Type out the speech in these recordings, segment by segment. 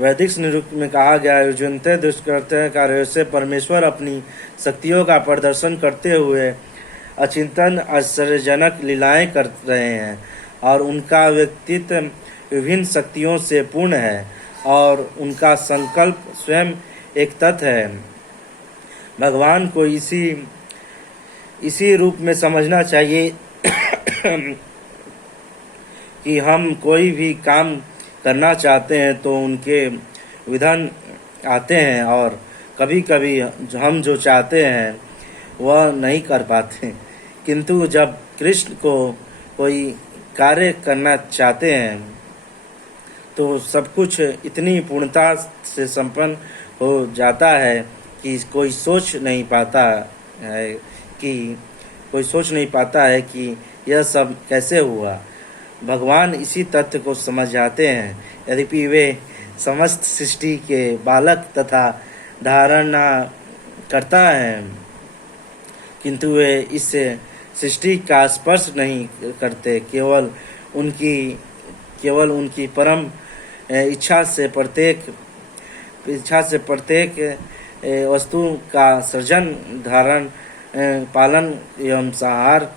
वैदिक निरुक्त में कहा गया है, युजन्ते दुष्कृत्य कार्यों से परमेश्वर अपनी शक्तियों का प्रदर्शन करते हुए अचिंतन आश्चर्यजनक लीलाएं कर रहे हैं और उनका व्यक्तित्व विभिन्न शक्तियों से पूर्ण है और उनका संकल्प स्वयं एक तत्व है। भगवान को इसी रूप में समझना चाहिए कि हम कोई भी काम करना चाहते हैं तो उनके विधान आते हैं और कभी कभी हम जो चाहते हैं वह नहीं कर पाते, किंतु जब कृष्ण को कोई कार्य करना चाहते हैं तो सब कुछ इतनी पूर्णता से संपन्न हो जाता है कि कोई सोच नहीं पाता है कि यह सब कैसे हुआ। भगवान इसी तथ्य को समझ जाते हैं, यद्यपि वे समस्त सृष्टि के बालक तथा धारणा करता है, किंतु वे इस सृष्टि का स्पर्श नहीं करते। केवल उनकी परम इच्छा से प्रत्येक वस्तु का सृजन, धारण, पालन एवं संहार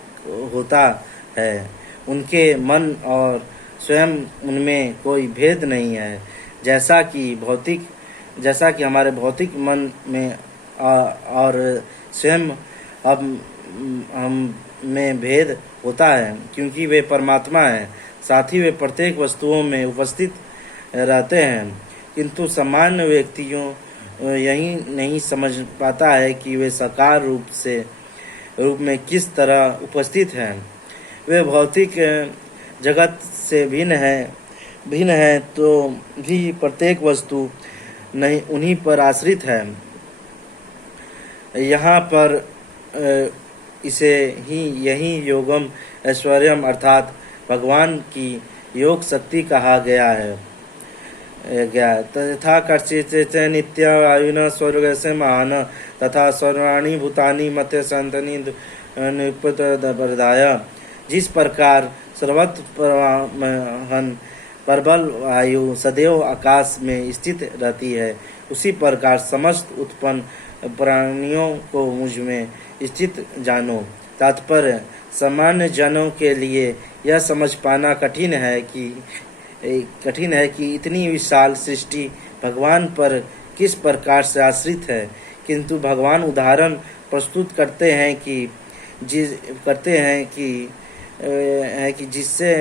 होता है। उनके मन और स्वयं उनमें कोई भेद नहीं है, जैसा कि हमारे भौतिक मन में और स्वयं हम में भेद होता है, क्योंकि वे परमात्मा हैं। साथ ही वे प्रत्येक वस्तुओं में उपस्थित रहते हैं, किंतु सामान्य व्यक्तियों यही नहीं समझ पाता है कि वे साकार रूप में किस तरह उपस्थित हैं। वे भौतिक जगत से भिन्न है तो भी प्रत्येक वस्तु नहीं उन्हीं पर आश्रित है। यहाँ पर यही योगम ऐश्वर्यम अर्थात भगवान की योग शक्ति कहा गया है। तथा कर्षित नित्य आयुन स्वर्ग से महान तथा सर्वाणी भूतानि मध्य संतनि निपदाय। जिस प्रकार सर्वत्र प्रबल वायु सदैव आकाश में स्थित रहती है, उसी प्रकार समस्त उत्पन्न प्राणियों को मुझ में स्थित जानो। तात्पर्य, सामान्य जनों के लिए यह समझ पाना कठिन है कि इतनी विशाल सृष्टि भगवान पर किस प्रकार से आश्रित है, किंतु भगवान उदाहरण प्रस्तुत करते हैं कि जिससे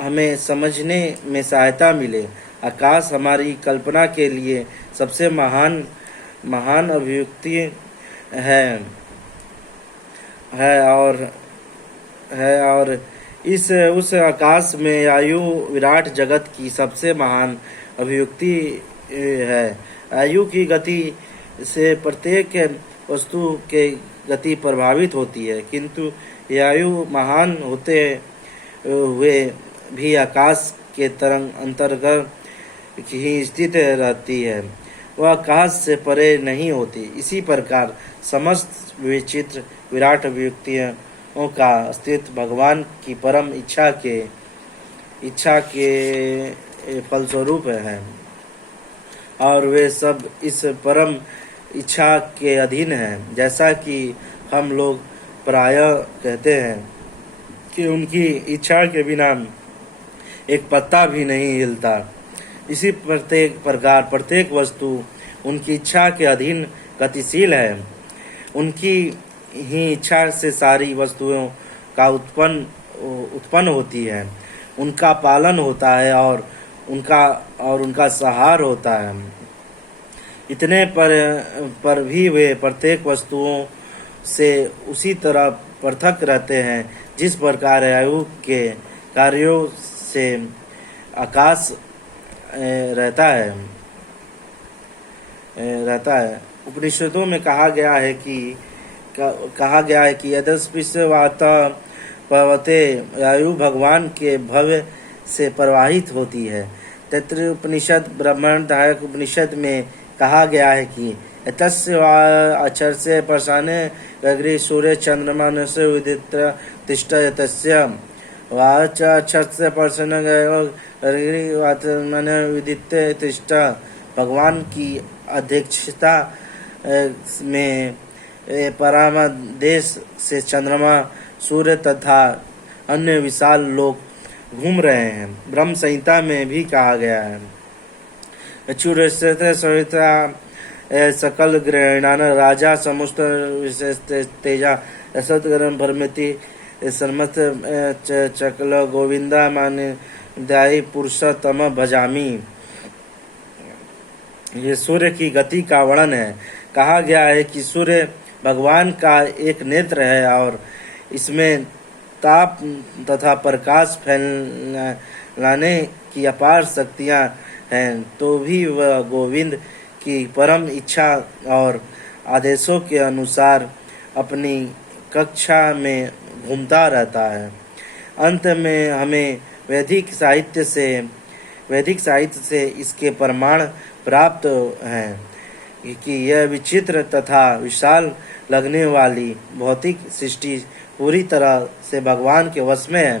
हमें समझने में सहायता मिले। आकाश हमारी कल्पना के लिए सबसे महान अभिव्यक्ति है और उस आकाश में आयु विराट जगत की सबसे महान अभिव्यक्ति है। आयु की गति से प्रत्येक वस्तु के गति प्रभावित होती है, किंतु यह आयु महान होते हुए भी आकाश के तरंग अंतर्गत ही स्थित रहती है, वह आकाश से परे नहीं होती। इसी प्रकार समस्त विचित्र विराट अभिव्यक्तियों का अस्तित्व भगवान की परम इच्छा के फलस्वरूप है और वे सब इस परम इच्छा के अधीन हैं। जैसा कि हम लोग प्रायः कहते हैं कि उनकी इच्छा के बिना एक पत्ता भी नहीं हिलता, इसी प्रकार प्रत्येक वस्तु उनकी इच्छा के अधीन गतिशील है। उनकी ही इच्छा से सारी वस्तुओं का उत्पन्न होती है, उनका पालन होता है और उनका संहार होता है। इतने पर भी वे प्रत्येक वस्तुओं से उसी तरह पृथक रहते हैं जिस प्रकार आयु के कार्यों से आकाश रहता है। उपनिषदों में कहा गया है कि यदस्पिश्वात पवते आयु भगवान के भव्य से प्रवाहित होती है। तैत्तिरीय उपनिषद ब्रह्मणदायक उपनिषद में कहा गया है कि तस्य अक्षर से प्रसाने अग्नि सूर्य चंद्रमा से उदित तिष्ठ तस्य वाचा क्षत्र पर्सन मन विदित्य तिष्ठा। भगवान की अध्यक्षता में परामदेश से चंद्रमा, सूर्य तथा अन्य विशाल लोग घूम रहे हैं। ब्रह्म संहिता में भी कहा गया है, संहिता सकल ग्रहणान राजा समुस्त विशेष तेजा असतगरम भरमति समस्त चकल गोविंदा मान दाई पुरुषोत्तम भजामी। ये सूर्य की गति का वर्णन है। कहा गया है कि सूर्य भगवान का एक नेत्र है और इसमें ताप तथा प्रकाश फैलाने की अपार शक्तियां हैं, तो भी वह गोविंद की परम इच्छा और आदेशों के अनुसार अपनी कक्षा में घूमता रहता है। अंत में हमें वैदिक साहित्य से इसके प्रमाण प्राप्त हैं कि यह विचित्र तथा विशाल लगने वाली भौतिक सृष्टि पूरी तरह से भगवान के वश में है।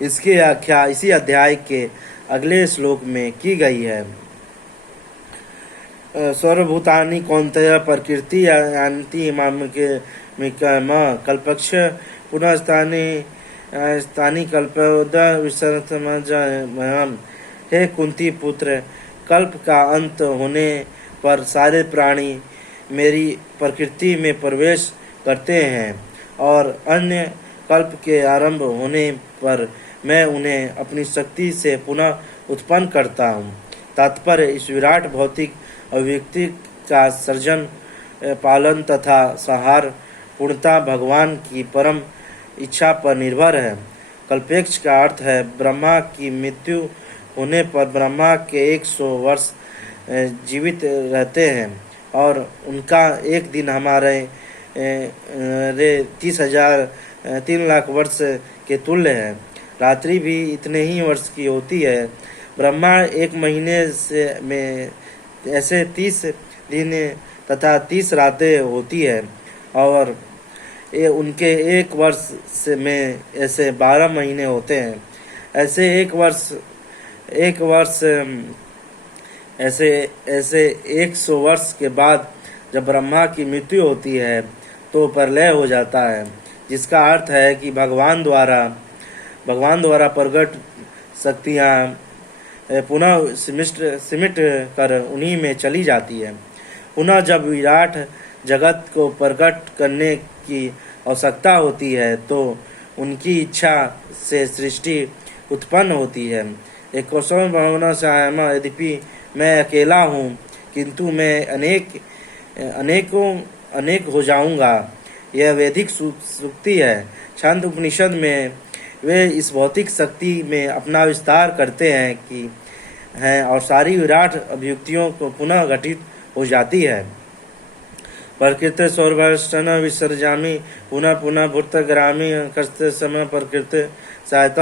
इसकी व्याख्या इसी अध्याय के अगले श्लोक में की गई है। सर्वभूतानि कौन्तेय प्रकृति यान्ति मामकेम कल्पक्ष पुनः स्थानी कल्पोद विसर्तमजमयम्। हे कुंती पुत्र, कल्प का अंत होने पर सारे प्राणी मेरी प्रकृति में प्रवेश करते हैं और अन्य कल्प के आरंभ होने पर मैं उन्हें अपनी शक्ति से पुनः उत्पन्न करता हूँ। तात्पर्य, इस विराट भौतिक अभिव्यक्ति का सृजन, पालन तथा संहार पूर्णतः भगवान की परम इच्छा पर निर्भर है। कल्पेक्ष का अर्थ है ब्रह्मा की मृत्यु होने पर ब्रह्मा के 100 वर्ष जीवित रहते हैं और उनका एक दिन हमारे 3 लाख वर्ष के तुल्य है। रात्रि भी इतने ही वर्ष की होती है। ब्रह्मा एक महीने में ऐसे 30 दिन तथा 30 रातें होती है और उनके एक वर्ष में ऐसे 12 महीने होते हैं। ऐसे एक ऐसे 100 वर्ष के बाद जब ब्रह्मा की मृत्यु होती है तो प्रलय हो जाता है, जिसका अर्थ है कि भगवान द्वारा प्रकट शक्तियाँ पुनः सिमट कर उन्हीं में चली जाती है। पुनः जब विराट जगत को प्रकट करने की आवश्यकता होती है तो उनकी इच्छा से सृष्टि उत्पन्न होती है। एक कौशल भावना से यद्यपि मैं अकेला हूँ, किंतु मैं अनेक हो जाऊंगा। यह वैदिक सूक्ति है। छांद उपनिषद में वे इस भौतिक शक्ति में अपना विस्तार करते हैं और सारी विराट अभिव्यक्तियों को पुनः गठित हो जाती है। प्रकृत सौरभस्तन विसर्जामी पुनः पुनः भूतग्रामी कस्त समय प्रकृत सहायता